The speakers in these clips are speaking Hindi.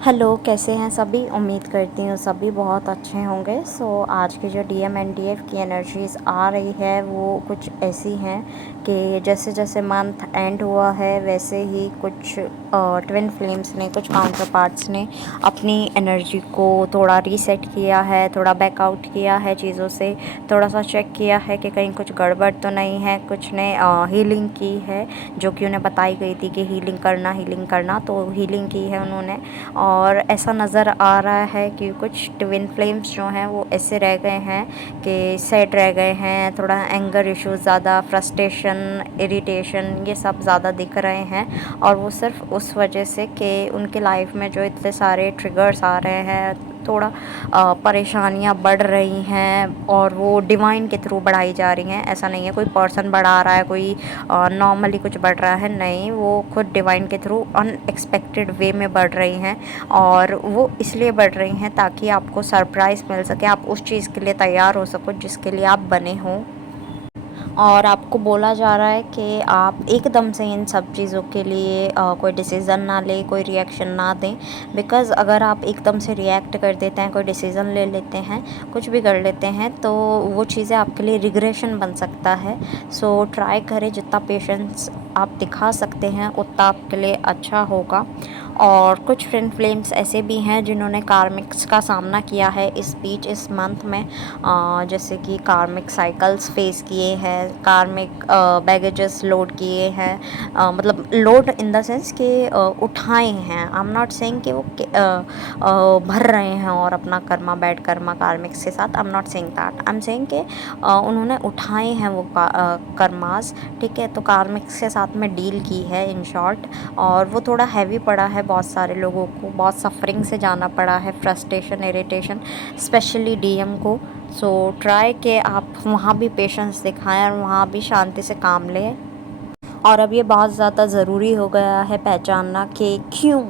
हेलो, कैसे हैं सभी? उम्मीद करती हूँ सभी बहुत अच्छे होंगे। आज की जो डीएम एंड डीएफ की एनर्जीज़ आ रही है वो कुछ ऐसी हैं कि जैसे जैसे मंथ एंड हुआ है वैसे ही कुछ ट्विन फ्लेम्स ने, कुछ काउंटर पार्ट्स ने अपनी एनर्जी को थोड़ा रीसेट किया है, थोड़ा बैकआउट किया है चीज़ों से, थोड़ा सा चेक किया है कि कहीं कुछ गड़बड़ तो नहीं है। कुछ ने हीलिंग की है जो कि उन्हें बताई गई थी कि हीलिंग करना, तो हीलिंग की है उन्होंने। और ऐसा नज़र आ रहा है कि कुछ ट्विन फ्लेम्स जो हैं वो ऐसे रह गए हैं कि सेट रह गए हैं। थोड़ा एंगर इश्यूज़ ज़्यादा, फ्रस्ट्रेशन, इरिटेशन, ये सब ज़्यादा दिख रहे हैं। और वो सिर्फ उस वजह से कि उनके लाइफ में जो इतने सारे ट्रिगर्स आ रहे हैं, थोड़ा परेशानियाँ बढ़ रही हैं और वो डिवाइन के थ्रू बढ़ाई जा रही हैं। ऐसा नहीं है कोई पर्सन बढ़ा रहा है, कोई नॉर्मली कुछ बढ़ रहा है, नहीं, वो खुद डिवाइन के थ्रू अनएक्सपेक्टेड वे में बढ़ रही हैं। और वो इसलिए बढ़ रही हैं ताकि आपको सरप्राइज़ मिल सके, आप उस चीज़ के लिए तैयार हो सको जिसके लिए आप बने हो। और आपको बोला जा रहा है कि आप एकदम से इन सब चीज़ों के लिए कोई डिसीज़न ना लें, कोई रिएक्शन ना दें। बिकॉज़ अगर आप एकदम से रिएक्ट कर देते हैं, कोई डिसीज़न ले लेते हैं, कुछ भी कर लेते हैं, तो वो चीज़ें आपके लिए रिग्रेशन बन सकता है। सो ट्राई करें, जितना पेशेंस आप दिखा सकते हैं उतना आपके लिए अच्छा होगा। और कुछ ट्विन फ्लेम्स ऐसे भी हैं जिन्होंने कार्मिक्स का सामना किया है इस मंथ में। जैसे कि कार्मिक साइकिल्स फेस किए हैं, कार्मिक बैगेजेस लोड किए हैं, मतलब लोड इन द सेंस कि उठाए हैं। आई एम नॉट सेइंग कि वो भर रहे हैं और अपना कर्मा, बैड कर्मा कार्मिक्स के साथ। आई am not saying that, I am saying कि उन्होंने उठाए हैं वो कर्मास, ठीक है। तो कार्मिक्स के साथ में डील की है इन शॉर्ट। और वो थोड़ा हैवी पड़ा है, बहुत सारे लोगों को बहुत सफरिंग से जाना पड़ा है, फ्रस्ट्रेशन, इरिटेशन, स्पेशली डीएम को। सो ट्राई कि आप वहाँ भी पेशेंस दिखाएं और वहाँ भी शांति से काम लें। और अब ये बहुत ज़्यादा ज़रूरी हो गया है पहचानना कि क्यों,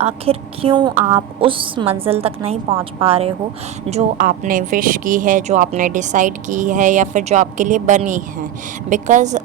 आखिर क्यों आप उस मंजिल तक नहीं पहुंच पा रहे हो जो आपने विश की है, जो आपने डिसाइड की है, या फिर जो आपके लिए बनी है। बिकॉज़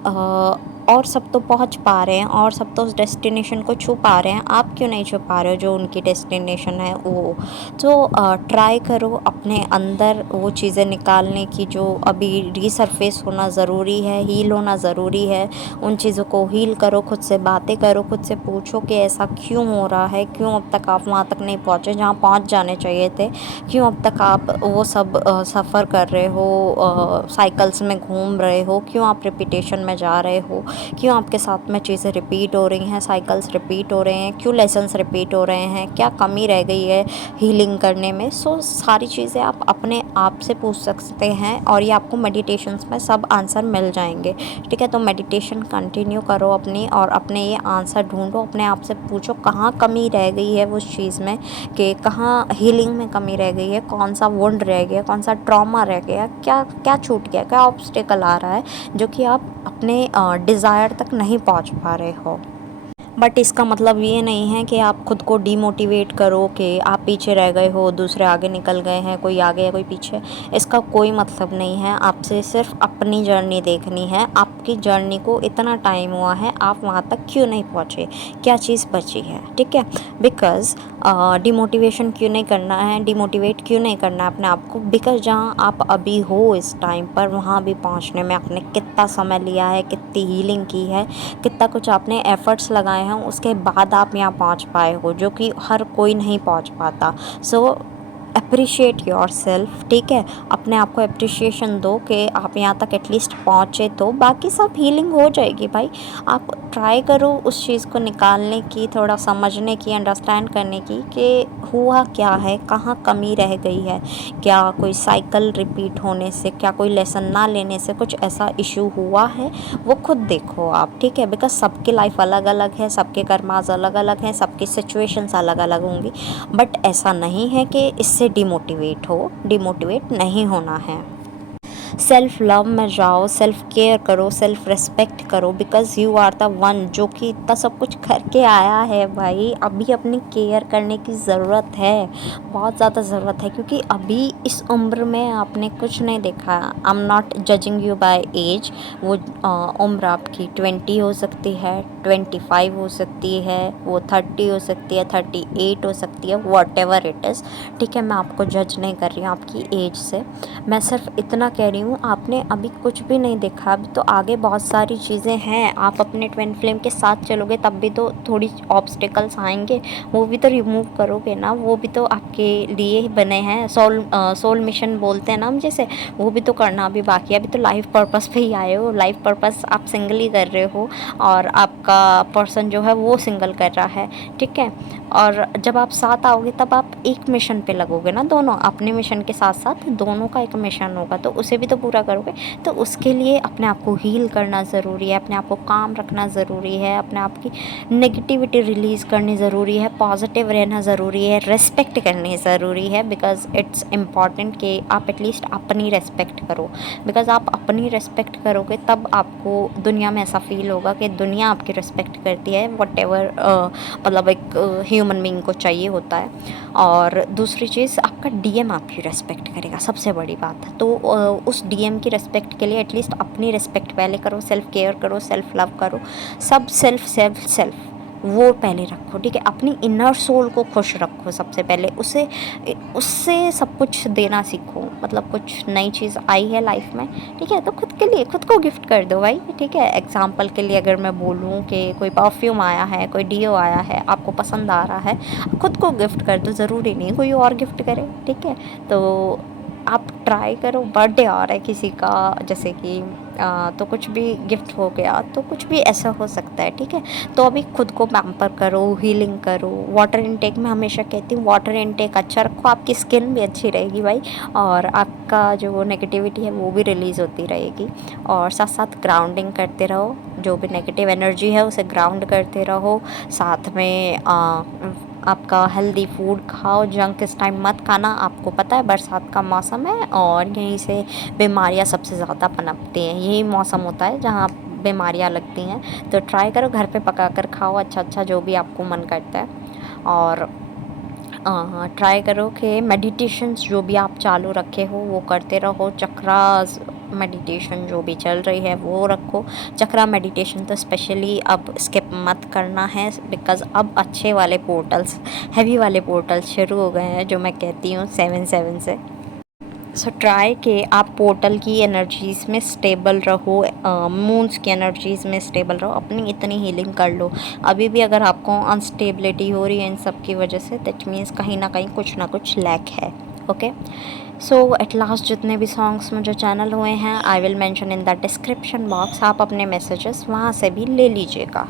और सब तो पहुंच पा रहे हैं और सब तो उस डेस्टिनेशन को छू पा रहे हैं, आप क्यों नहीं छू पा रहे हो जो उनकी डेस्टिनेशन है वो। तो ट्राई करो अपने अंदर वो चीज़ें निकालने की जो अभी रीसरफेस होना ज़रूरी है, हील होना ज़रूरी है। उन चीज़ों को हील करो, खुद से बातें करो, खुद से पूछो कि ऐसा क्यों हो रहा है, क्यों अब तक आप वहाँ तक नहीं पहुँचे जहाँ पहुँच जाने चाहिए थे, क्यों अब तक आप वो सब सफ़र कर रहे हो, साइकिल्स में घूम रहे हो, क्यों आप रिपीटेशन में जा रहे हो, क्यों आपके साथ में चीज़ें रिपीट हो रही हैं, साइकिल्स रिपीट हो रहे हैं, क्यों लेसन्स रिपीट हो रहे हैं, क्या कमी रह गई है हीलिंग करने में। सो सारी चीज़ें आप अपने आप से पूछ सकते हैं और ये आपको मेडिटेशंस में सब आंसर मिल जाएंगे, ठीक है। तो मेडिटेशन कंटिन्यू करो अपनी, और अपने ये आंसर ढूंढो, अपने आप से पूछो कहाँ कमी रह गई है उस चीज़ में, कि कहाँ हीलिंग में कमी रह गई है, कौन सा वुंड रह गया, कौन सा ट्रॉमा रह गया, क्या क्या छूट गया, क्या ऑब्स्टेकल आ रहा है जो कि आप अपने डिज़ायर तक नहीं पहुंच पा रहे हो। बट इसका मतलब ये नहीं है कि आप खुद को डीमोटिवेट करो कि आप पीछे रह गए हो, दूसरे आगे निकल गए हैं, कोई आगे है कोई पीछे। इसका कोई मतलब नहीं है। आपसे सिर्फ अपनी जर्नी देखनी है, आपकी जर्नी को इतना टाइम हुआ है, आप वहाँ तक क्यों नहीं पहुँचे, क्या चीज़ बची है, ठीक है। बिकॉज़ डिमोटिवेशन क्यों नहीं करना है, डिमोटिवेट क्यों नहीं करना है अपने आप को। बिकॉज़ जहाँ आप अभी हो इस टाइम पर, वहाँ भी पहुँचने में आपने कितना समय लिया है, कितनी हीलिंग की है, कितना कुछ आपने एफ़र्ट्स लगाए हैं, उसके बाद आप यहाँ पहुँच पाए हो, जो कि हर कोई नहीं पहुँच पाता। सो अप्रिशिएट योर सेल्फ, ठीक है। अपने आप को अप्रिशिएशन दो कि आप यहाँ तक एटलीस्ट पहुँचे, तो बाकी सब हीलिंग हो जाएगी भाई। आप ट्राई करो उस चीज़ को निकालने की, थोड़ा समझने की, अंडरस्टैंड करने की कि हुआ क्या है, कहाँ कमी रह गई है, क्या कोई साइकिल रिपीट होने से, क्या कोई लेसन ना लेने से कुछ ऐसा इशू हुआ है, वो खुद देखो आप, ठीक है। बिकॉज सबकी लाइफ अलग अलग है, सबके कर्माज अलग अलग हैं, सबकी सिचुएशंस अलग अलग होंगी। बट ऐसा नहीं है कि इससे डिमोटिवेट नहीं होना है। सेल्फ लव में जाओ, सेल्फ केयर करो, सेल्फ रिस्पेक्ट करो, because you are the one जो कि इतना सब कुछ करके आया है भाई। अभी अपनी केयर करने की ज़रूरत है, बहुत ज़्यादा ज़रूरत है, क्योंकि अभी इस उम्र में आपने कुछ नहीं देखा। I am not judging you by age. वो उम्र आपकी 20 हो सकती है, 25 हो सकती है, वो 30 हो सकती है, 38 हो सकती है, वॉटेवर इट इज़। ठीक है, मैं आपको जज नहीं कर रही हूँ आपकी एज से, मैं सिर्फ इतना कह रही हूँ आपने अभी कुछ भी नहीं देखा। अभी तो आगे बहुत सारी चीज़ें हैं। आप अपने ट्विन फ्लेम के साथ चलोगे तब भी तो थोड़ी ऑब्स्टिकल्स आएंगे, वो भी तो रिमूव करोगे ना। वो भी तो आपके लिए ही बने हैं। सोल मिशन बोलते हैं ना हम जैसे, वो भी तो करना अभी बाकी है। अभी तो लाइफ पर्पस पे ही आए हो। लाइफ पर्पस आप सिंगल ही कर रहे हो और आपका पर्सन जो है वो सिंगल कर रहा है। ठीक है, और जब आप साथ आओगे तब आप एक मिशन पे लगोगे ना, दोनों अपने मिशन के साथ साथ दोनों का एक मिशन होगा, तो उसे भी तो पूरा करोगे। तो उसके लिए अपने आप को हील करना ज़रूरी है, अपने आप को काम रखना ज़रूरी है, अपने आप की नेगेटिविटी रिलीज़ करनी ज़रूरी है, पॉजिटिव रहना ज़रूरी है, रेस्पेक्ट करनी ज़रूरी है। बिकॉज़ इट्स इम्पॉर्टेंट कि आप एटलीस्ट अपनी रेस्पेक्ट करो। बिकॉज़ आप अपनी रेस्पेक्ट करोगे तब आपको दुनिया में ऐसा फील होगा कि दुनिया आपकी रेस्पेक्ट करती है, वॉटेवर मतलब एक ह्यूमन बीइंग को चाहिए होता है। और दूसरी चीज़, आपका डीएम आपकी रेस्पेक्ट करेगा, सबसे बड़ी बात है। तो उस डीएम की रेस्पेक्ट के लिए एटलीस्ट अपनी रेस्पेक्ट पहले करो, सेल्फ केयर करो, सेल्फ लव करो, सब सेल्फ सेल्फ सेल्फ वो पहले रखो। ठीक है, अपनी इनर सोल को खुश रखो सबसे पहले, उसे उससे सब कुछ देना सीखो। मतलब कुछ नई चीज़ आई है लाइफ में, ठीक है, तो खुद के लिए खुद को गिफ्ट कर दो भाई। ठीक है, एग्जांपल के लिए अगर मैं बोलूँ कि कोई परफ्यूम आया है, कोई डियो आया है, आपको पसंद आ रहा है, खुद को गिफ्ट कर दो, ज़रूरी नहीं कोई और गिफ्ट करे। ठीक है, तो आप ट्राई करो। बर्थडे आ रहा है किसी का, जैसे कि तो कुछ भी गिफ्ट हो गया, तो कुछ भी ऐसा हो सकता है। ठीक है, तो अभी खुद को पैम्पर करो, हीलिंग करो। वाटर इनटेक में हमेशा कहती हूँ, वाटर इनटेक अच्छा रखो, आपकी स्किन भी अच्छी रहेगी भाई, और आपका जो नेगेटिविटी है वो भी रिलीज़ होती रहेगी। और साथ साथ ग्राउंडिंग करते रहो, जो भी नेगेटिव एनर्जी है उसे ग्राउंड करते रहो। साथ में आपका हेल्दी फूड खाओ, जंक इस टाइम मत खाना। आपको पता है बरसात का मौसम है और यहीं से बीमारियां सबसे ज़्यादा पनपती हैं। यही मौसम होता है जहाँ बीमारियां लगती हैं। तो ट्राई करो घर पे पका कर खाओ, अच्छा अच्छा जो भी आपको मन करता है। और ट्राई करो कि मेडिटेशंस जो भी आप चालू रखे हो वो करते रहो। चक्रास मेडिटेशन जो भी चल रही है वो रखो। चक्रा मेडिटेशन तो स्पेशली अब स्किप मत करना है, बिकॉज़ अब अच्छे वाले पोर्टल्स, हैवी वाले पोर्टल्स शुरू हो गए हैं, जो मैं कहती हूँ 7/7 से। सो ट्राई कि आप पोर्टल की एनर्जीज़ में स्टेबल रहो, मून्स की एनर्जीज़ में स्टेबल रहो, अपनी इतनी हीलिंग कर लो। अभी भी अगर आपको अनस्टेबिलिटी हो रही है इन सब की वजह से, दैट मीन्स कहीं ना कहीं कुछ ना कुछ लैक है। ओके, सो एट लास्ट जितने भी सॉन्ग्स मुझे चैनल हुए हैं, I will mention in the description box. आप अपने मैसेजेस वहाँ से भी ले लीजिएगा।